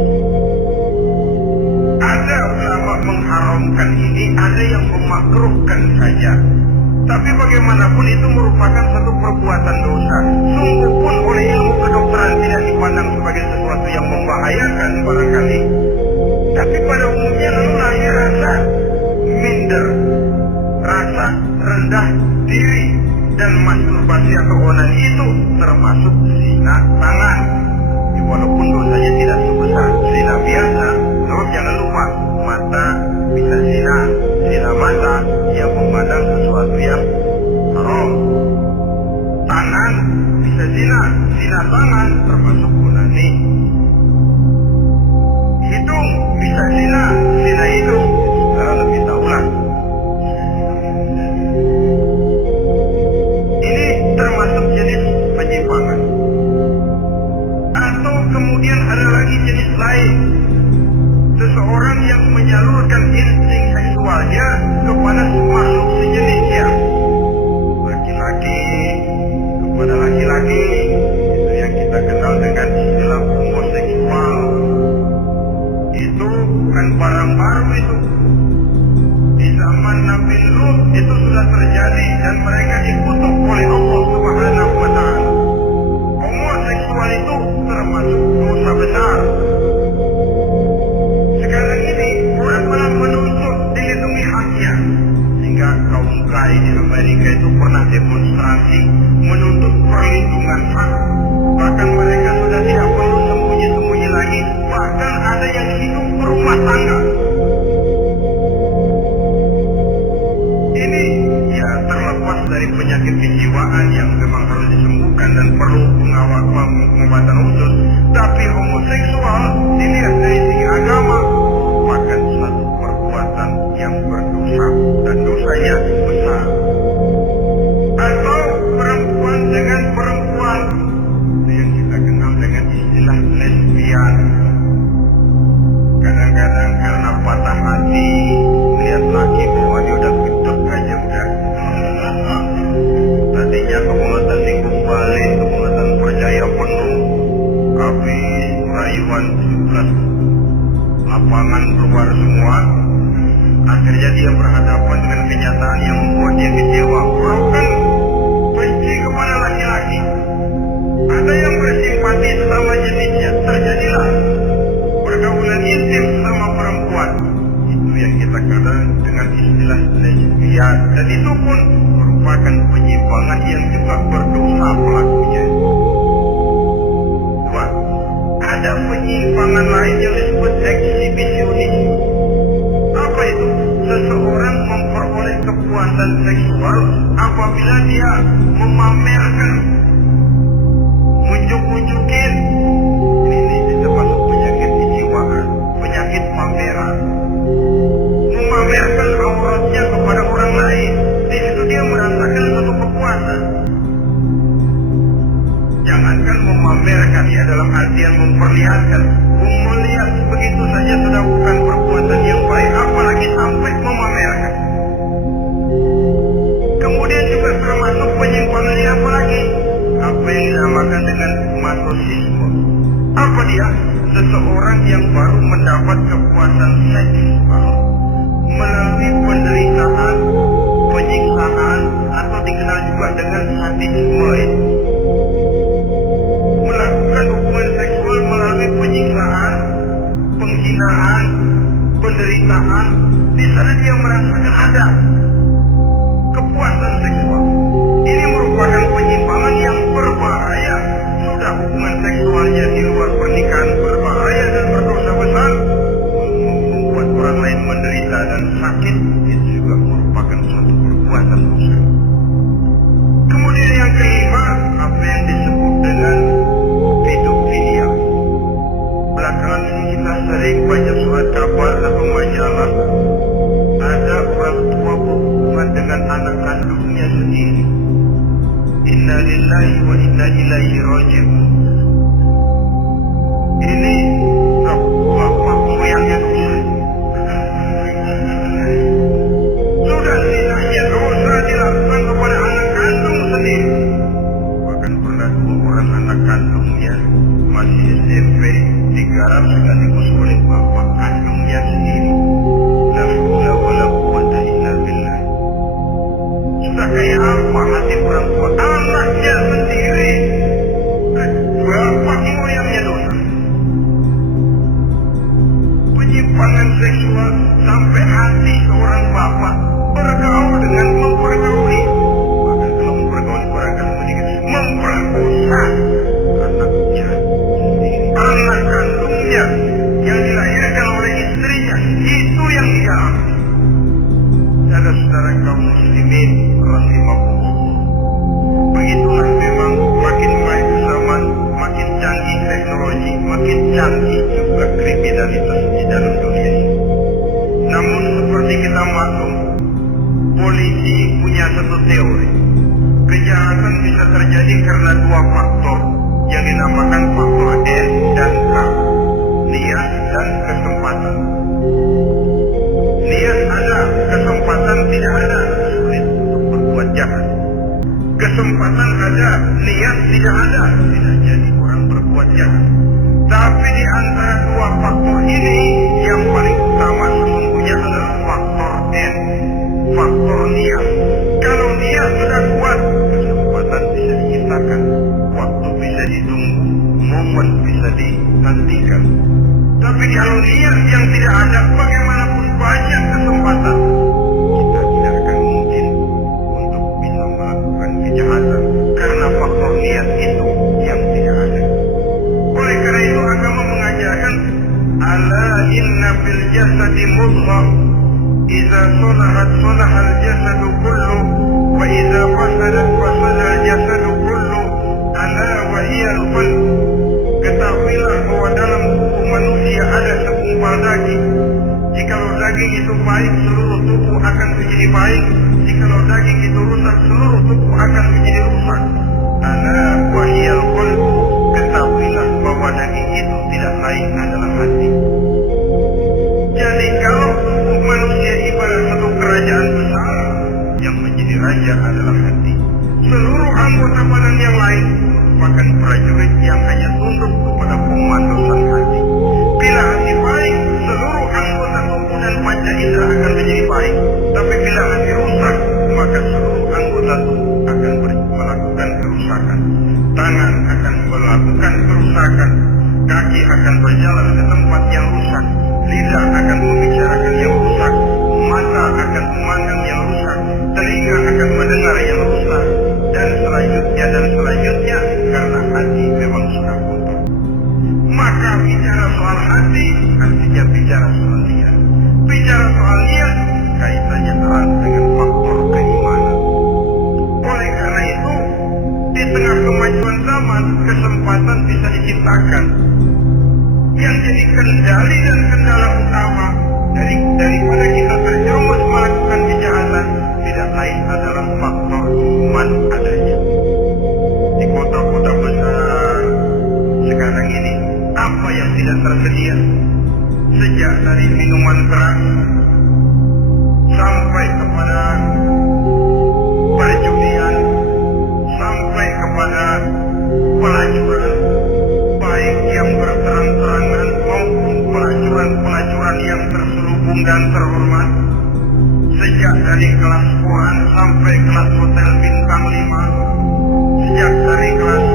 Ada ulama mengharamkan ini, ada yang memakruhkan saja. Tapi bagaimanapun itu merupakan satu perbuatan dosa. Sungguh pun oleh ilmu kedokteran tidak dipandang sebagai sesuatu yang membahayakan barangkali. Tapi pada umumnya lalu lahir rasa minder, rasa rendah diri, dan masturbasi atau onani itu termasuk zina tangan. Walaupun dosanya tidak sebesar zina biasa, namun jangan lupa mata bisa zina mata yang memandang sesuatu yang haram. Tangan bisa zina tangan termasuk onani. Hidung bisa zina hidung, saudara lebih tahulah. Ini termasuk jenis penyimpangan. Atau kemudian ada lagi jenis lain, seseorang yang menyalurkan insting seksualnya kepada makhluk sejenisnya, laki-laki kepada laki-laki. Itu yang kita kenal dengan istilah homoseksual. Itu bukan barang baru itu. Di zaman Nabi Lut itu sudah terjadi dan mereka dikutuk oleh Allah Subhanahu wa Ta'ala. Homoseksual itu termasuk dosa besar. Sekarang ini orang malah menuntut dilindungi haknya, sehingga kaum gay di Amerika itu pernah demonstrasi menuntut perlindungan hak. Bahkan mereka sudah tidak perlu sembunyi-sembunyi lagi. Bahkan pengobatan khusus, tapi homoseksual dilihat dari segi agama merupakan suatu perbuatan yang berdosa dan dosanya besar. Atau perempuan dengan perempuan, itu yang kita kenal dengan istilah lesbian. Kadang-kadang karena patah hati lihat laki bahwa dia udah gendut aja udah. Tadinya kebangatan di Kumbali, kebangatan percaya penuh, habis rayuan 17 lapangan keluar semua. Akhirnya dia berhadapan dengan kenyataan yang membuat dia kecewa. Orang kan benci kepada laki-laki, ada yang bersimpati sesama jenisnya, terjadilah pergaulan intim sama perempuan. Itu yang kita kenal dengan istilah lesbian, dan itu pun merupakan penyimpangan yang juga berdosa pelakunya. Dua, ada penyimpangan lain yang disebut eksibisionis. Apa itu? Seseorang memperoleh kepuasan seksual apabila dia memamerkan, munjuk-munjukin. Ini termasuk penyakit kejiwaan, penyakit pameran. Memamerkan auratnya kepada orang lain, di situ dia merasakan suatu kepuasan. Jangankan memamerkan ya dalam artian memperlihatkan, melihat begitu saja sudah bukan perbuatan yang baik, apalagi sampai memamerkan. Kemudian juga termasuk penyimpangan yang apa lagi? Apa yang dinamakan dengan masochisme. Apa dia? Seseorang yang baru mendapat kepuasan seksual melalui penderitaan, penyiksaan, atau dikenal juga dengan sadisme. Melakukan hubungan seksual melalui penyiksaan, penghinaan, penderitaan. Di sana dia merasakan ada kepuasan seksual. Ini merupakan penyimpangan yang berbahaya. Sudah hubungan seksualnya di luar pernikahan berbahaya dan berdosa besar, membuat orang lain menderita dan sakit, itu juga merupakan suatu perbuatan dosa. Kemudian yang kelima, apa yang disebut dengan pedofilia. Belakangan ini kita sering baca surat kabar atau majalah, ada orang tua berhubungan dengan anak kandungnya sendiri. Inna lillahi wa inna ilaihi raji'un. Ini bapak moyangnya dosa. Sudah tidaknya dosa dilakukan kepada anak kandung sendiri. Bahkan pernah 2 orang anak kandungnya masih SMP digarap sekaligus oleh bapak kandungnya sendiri. La haula wala quwwata illa billah. Sudah kayak apa hati orang tua? Anaknya sendiri, bapak moyangnya dosa. Penyimpangan seksual sampai hati seorang bapak bergaul dengan mempergauli, bahkan kalau mempergauli barangkali sedikit memperkosa anaknya sendiri, anak kandungnya yang dilahirkan oleh istrinya. Itu yang dia ambil. Saudara-saudara kaum muslimin rahimakumullah, begitulah memang makin maju zaman, makin canggih teknologi, makin canggih juga kriminalitas di dalam dunia ini. Namun seperti kita maklum, polisi punya satu teori. Kejahatan bisa terjadi karena 2 faktor yang dinamakan faktor N dan K, niat dan kesempatan. Niat ada, kesempatan tidak ada, sulit untuk berbuat jahat. Kesempatan ada, niat tidak ada, tidak jadi orang berbuat jahat. Tapi di antara 2 faktor ini, yang paling utama sesungguhnya adalah faktor N, faktor niat. Kalau niat sudah kuat, kesempatan bisa diciptakan, waktu bisa ditunggu, momen bisa dinantikan. Tapi kalau niat yang tidak ada, bagaimanapun banyak kesempatan, kita tidak akan mungkin untuk bisa melakukan kejahatan karena faktor niat itu yang tidak ada. Oleh karena itu agama mengajarkan, ala inna fil jasadi mudghah, idza salahat salahal jasadu kullu, wa idza fasadat fasada al jasadu kullu, ala wa hiya Lukman, ketahuilah bahwa dalam tubuh manusia ada segumpal daging. Jikalau daging itu baik, seluruh tubuh akan menjadi baik. Jikalau daging itu rusak, seluruh tubuh akan menjadi rusak. Ala wahiyal qalbu, ketahuilah bahwa daging itu tidak lain adalah hati. Jadi kalau tubuh manusia ibarat satu kerajaan besar, yang menjadi raja adalah hati. Seluruh anggota badan yang lain merupakan prajurit yang hanya tunduk kepada komando sang hati. Bila hati baik, seluruh anggota tubuh dan panca indera akan menjadi baik. Tapi bila hati rusak, maka seluruh anggota tubuh akan melakukan kerusakan. Tangan akan melakukan kerusakan, kaki akan berjalan ke tempat yang rusak, lidah akan membicarakan yang rusak, mata akan memandang yang rusak, telinga akan mendengar yang rusak, dan selanjutnya karena hati memang sudah kotor. Maka bicara soal hati artinya bicara soal niat. Bicara soal niat kaitannya erat dengan faktor keimanan. Oleh karena itu, di tengah kemajuan zaman, kesempatan bisa diciptakan. Yang jadi kendali dan kendala utama daripada kita terjerumus melakukan kejahatan tidak lain adalah faktor iman adanya. Di kota-kota besar sekarang ini, apa yang tidak tersedia? Sejak dari minuman keras sampai kepada perjudian, sampai kepada pelacuran, baik yang berterang-terangan maupun pelacuran yang terselubung dan terhormat. Sejak dari kelas koran sampai kelas hotel bintang 5, sejak dari kelas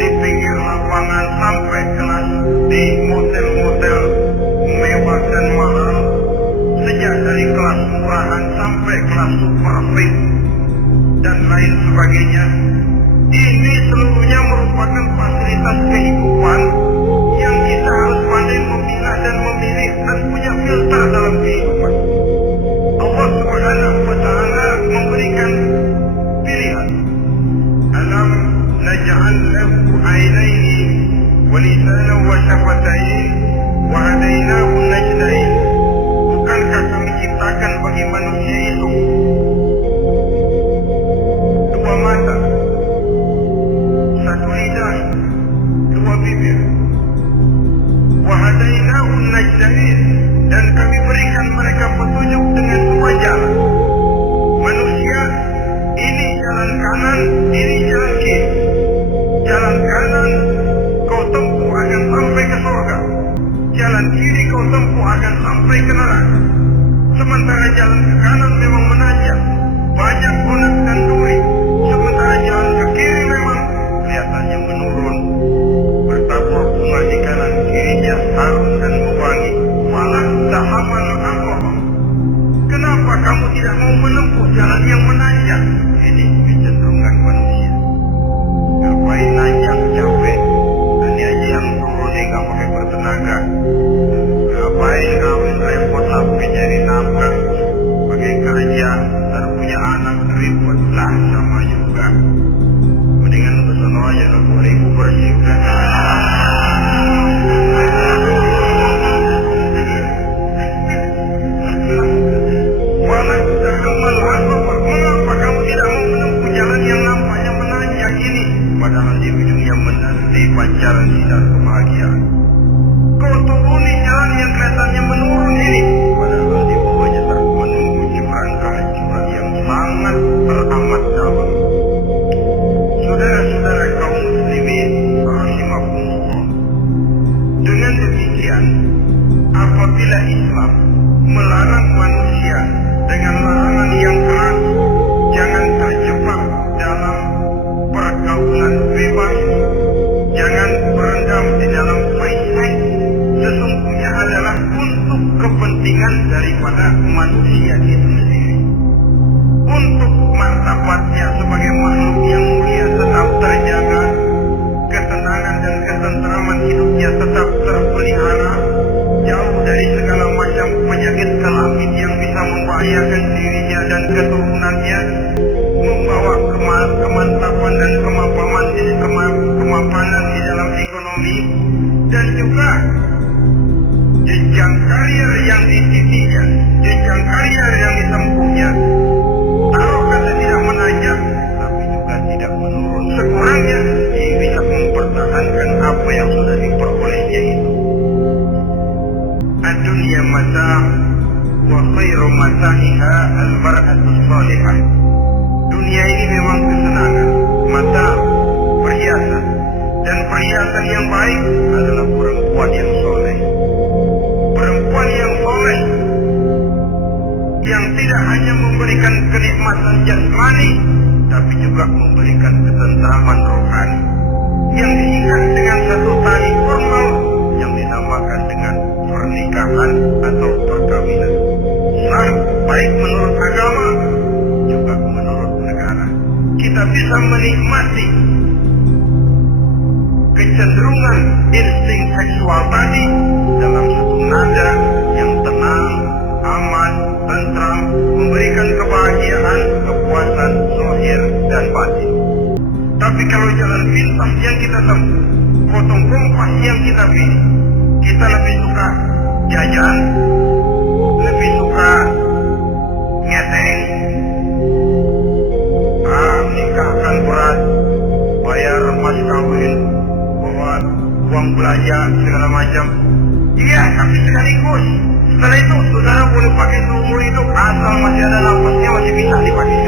di pinggir lapangan sampai kelas di motel-motel mewah dan mahal, sejak dari kelas murahan sampai kelas super fit dan lain sebagainya. Ini seluruhnya merupakan fasilitas kehidupan yang kita harus pandai memilah dan memilih dan punya filter dalam kehidupan. Allah Subhanahu wa Ta'ala memberikan pilihan. Alam naj'al lahu 'ainaini wa lisanan wa syafatayn wa hadainahu najdain. Bukankah kami ciptakan bagi manusia itu dua mata, satu lidah, dua bibir. Wa hadainahu najdain, dan kami berikan mereka petunjuk dengan dua jalan. Manusia, ini jalan kanan, ini jalan kiri. Jalan kanan kau tempuh akan sampai ke surga. Jalan kiri kau tempuh akan sampai ke neraka. Sementara jalan ke kanan memang menanjak, banyak onak dan duri. Sementara jalan ke kiri memang kelihatannya menurun. Bertabur bunga di kanan kirinya harum dan mewangi. Malah tahaman alkohol. Kenapa kamu tidak mau menempuh jalan yang menanjak? Ini kecenderungan manusia. Ngapain nanjak capek? Ini aja yang turun nggak pakai bertenaga. Ngapain kawin repot sampai nyari nafkah? Pakai kerja, ntar punya anak ribet lah sama juga. Mendingan ke sono aja 20.000 bersih udah. Mengapa kamu tidak mau menempuh jalan yang nampaknya menanjak ini? Padahal di ujungnya menanti pancaran sinar kebahagiaan. Kau turuni jalan yang kelihatannya menurun ini, padahal di bawahnya menunggu jurang kehancuran yang sangat teramat dalam. Saudara-saudara kaum muslimin rahimakumullah. Dengan demikian, apabila Islam melarang manusia dengan larangan yang keras, jangan terjebak dalam pergaulan bebas, jangan berendam di dalam vice, sesungguhnya adalah untuk kepentingan daripada manusia itu sendiri. Untuk martabatnya sebagai makhluk yang mulia tetap terjaga, ketenangan dan ketenteraman hidupnya tetap terpelihara, jauh dari segala macam penyakit kelamin yang bisa membahayakan dirinya dan keturunannya, membawa kemantapan dan kemapanan mar'atus salihah. Dunia ini memang kesenangan, mata, perhiasan, dan perhiasan yang baik adalah perempuan yang soleh. Perempuan yang soleh yang tidak hanya memberikan kenikmatan jasmani, tapi juga memberikan ketentraman rohani, yang diikat dengan satu tali formal yang dinamakan dengan pernikahan atau perkawinan. Sah baik menurut agama juga menurut negara. Kita bisa menikmati kecenderungan insting seksual tadi dalam satu nada yang tenang, aman, tentram, memberikan kebahagiaan, kepuasan zahir dan batin. Tapi kalau jalan pintas yang kita tempuh, potong kompas yang kita pilih, kita lebih suka jajan, lebih suka ngeteng, nikahkan berat, bayar mas kawin, bawa uang belanja segala macam. Iya, tapi sekaligus setelah itu saudara boleh pakai seumur hidup asal masih ada nafasnya, masih bisa dipakai.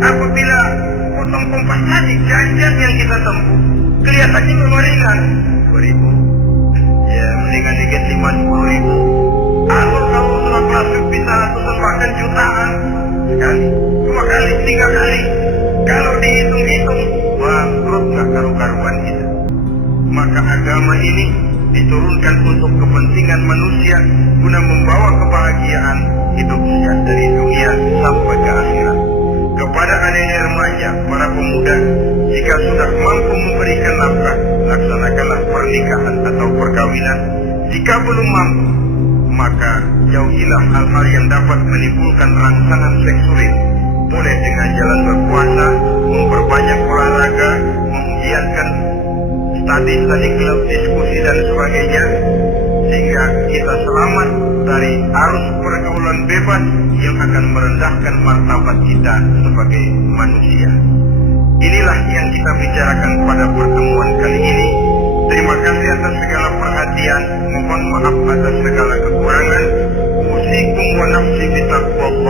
Apabila potong kompas tadi, jajan yang kita tempuh kelihatannya memang ringan, 2.000, ya mendingan dikit 5-10.000. Atau kalau sudah klasik bisa ratusan bahkan jutaan sekali, 2 kali, 3 kali. Kalau dihitung-hitung, bangkrut nggak karu-karuan kita. Maka agama ini diturunkan untuk kepentingan manusia guna membawa kebahagiaan hidup sejak dari dunia sampai ke akhirat. Kepada adik-adik remaja, para pemuda, jika sudah mampu memberikan nafkah, laksanakanlah pernikahan atau perkawinan. Jika belum mampu, maka jauhilah hal-hal yang dapat menimbulkan rangsangan seksual. Boleh dengan jalan berpuasa, memperbanyak olahraga, menggiatkan studi klub, diskusi dan sebagainya, sehingga kita selamat dari arus pergaulan bebas yang akan merendahkan martabat kita sebagai manusia. Inilah yang kita bicarakan pada pertemuan kali ini. Terima kasih atas segala perhatian. Mohon maaf atas segala kekurangan. Usikum wa nafsi bitaqwallah.